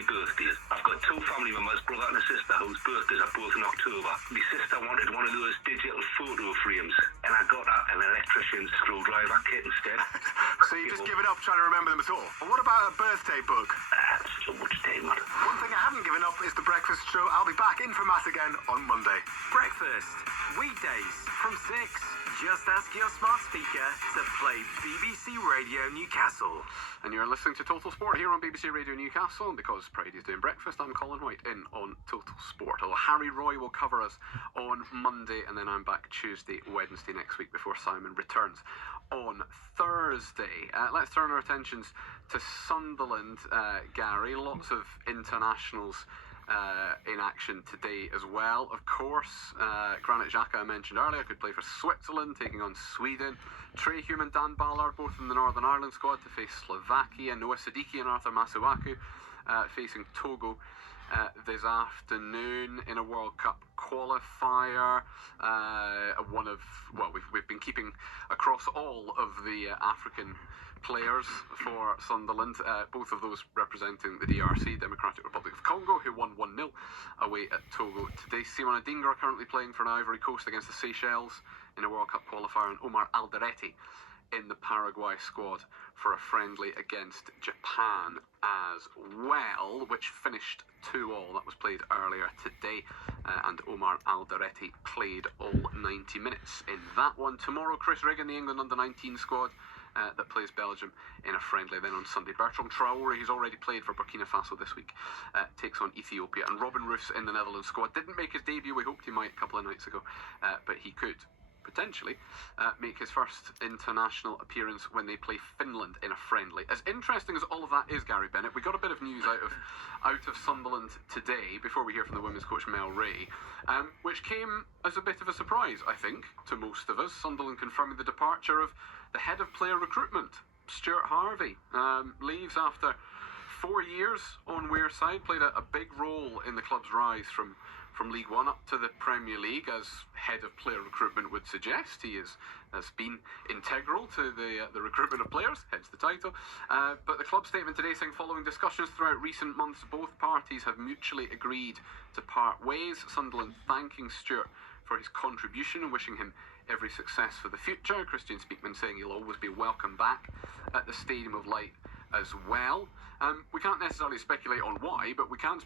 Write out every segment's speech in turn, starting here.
family birthdays. I've got two family members, brother and a sister, whose birthdays are both in October. My sister wanted one of those digital photo frames, and I got her an electrician's screwdriver kit instead. So you've just given up trying to remember them at all? Well, what about a birthday book? That's so much time, man. One thing I haven't given up is the breakfast show. I'll be back in for Matt again on Monday. Breakfast, weekdays from 6. Just ask your smart speaker to play BBC Radio Newcastle. And you're listening to Total Sport here on BBC Radio Newcastle. And because Pridey's doing breakfast, I'm Colin White in on Total Sport. Although Harry Roy will cover us on Monday, and then I'm back Tuesday, Wednesday next week before Simon returns on Thursday. Let's turn our attentions to Sunderland, Gary. Lots of internationals in action today as well. Of course, Granit Xhaka, I mentioned earlier, could play for Switzerland, taking on Sweden. Trey Hume and Dan Ballard, both in the Northern Ireland squad, to face Slovakia. Noah Siddiqui and Arthur Masuaku facing Togo this afternoon in a World Cup qualifier. We've been keeping across all of the African players for Sunderland, both of those representing the DRC, Democratic Republic of Congo, who won 1-0 away at Togo today. Simon Adingra currently playing for an Ivory Coast against the Seychelles in a World Cup qualifier, and Omar Alderete in the Paraguay squad for a friendly against Japan as well, which finished 2-2. That was played earlier today, and Omar Alderete played all 90 minutes in that one. Tomorrow, Chris Riggan, the England under-19 squad, that plays Belgium in a friendly. Then on Sunday, Bertrand Traore, who's already played for Burkina Faso this week, takes on Ethiopia. And Robin Roos in the Netherlands squad didn't make his debut. We hoped he might a couple of nights ago, but he could potentially make his first international appearance when they play Finland in a friendly. As interesting as all of that is, Gary Bennett, we got a bit of news out of Sunderland today before we hear from the women's coach Mel Ray, which came as a bit of a surprise, I think, to most of us. Sunderland confirming the departure of the head of player recruitment, Stuart Harvey, leaves after 4 years on Wearside. Played a big role in the club's rise from League One up to the Premier League, as head of player recruitment would suggest. He has been integral to the recruitment of players, hence the title. But the club statement today saying, following discussions throughout recent months, both parties have mutually agreed to part ways. Sunderland thanking Stuart for his contribution and wishing him every success for the future. Christian Speakman saying he'll always be welcome back at the Stadium of Light as well. We can't necessarily speculate on why, but we can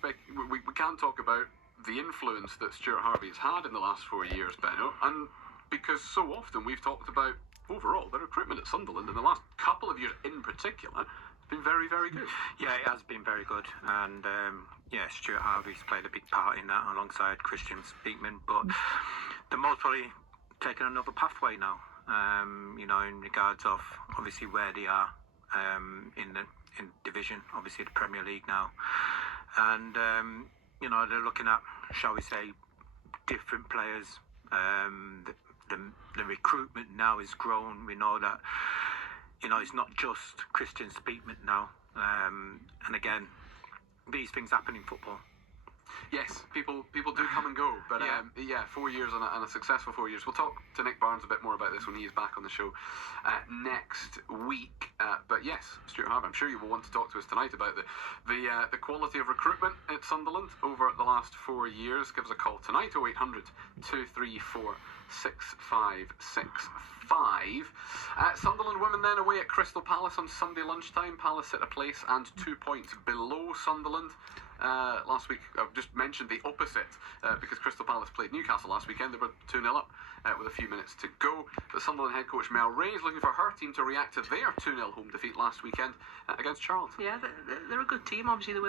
talk about the influence that Stuart Harvey has had in the last 4 years, Benno, and because so often we've talked about overall the recruitment at Sunderland in the last couple of years in particular has been very, very good. Yeah, it has been very good, and Stuart Harvey's played a big part in that alongside Christian Speakman, but the most probably taken another pathway now, in regards of obviously where they are in division, obviously the Premier League now, and they're looking at, shall we say, different players. The recruitment now is grown. We know that it's not just Christian Speakman now, and again, these things happen in football. Yes, people do come and go, but 4 years and a successful 4 years. We'll talk to Nick Barnes a bit more about this when he is back on the show next week. But yes, Stuart Harvey, I'm sure you will want to talk to us tonight about the quality of recruitment at Sunderland over the last 4 years. Give us a call tonight, 0800 234 6565. Sunderland women then away at Crystal Palace on Sunday lunchtime. Palace sit a place and 2 points below Sunderland. Last week, I just mentioned the opposite because Crystal Palace played Newcastle last weekend. They were 2-0 up with a few minutes to go. But Sunderland head coach Mel Ray is looking for her team to react to their 2-0 home defeat last weekend against Charlton. Yeah, they're a good team, obviously.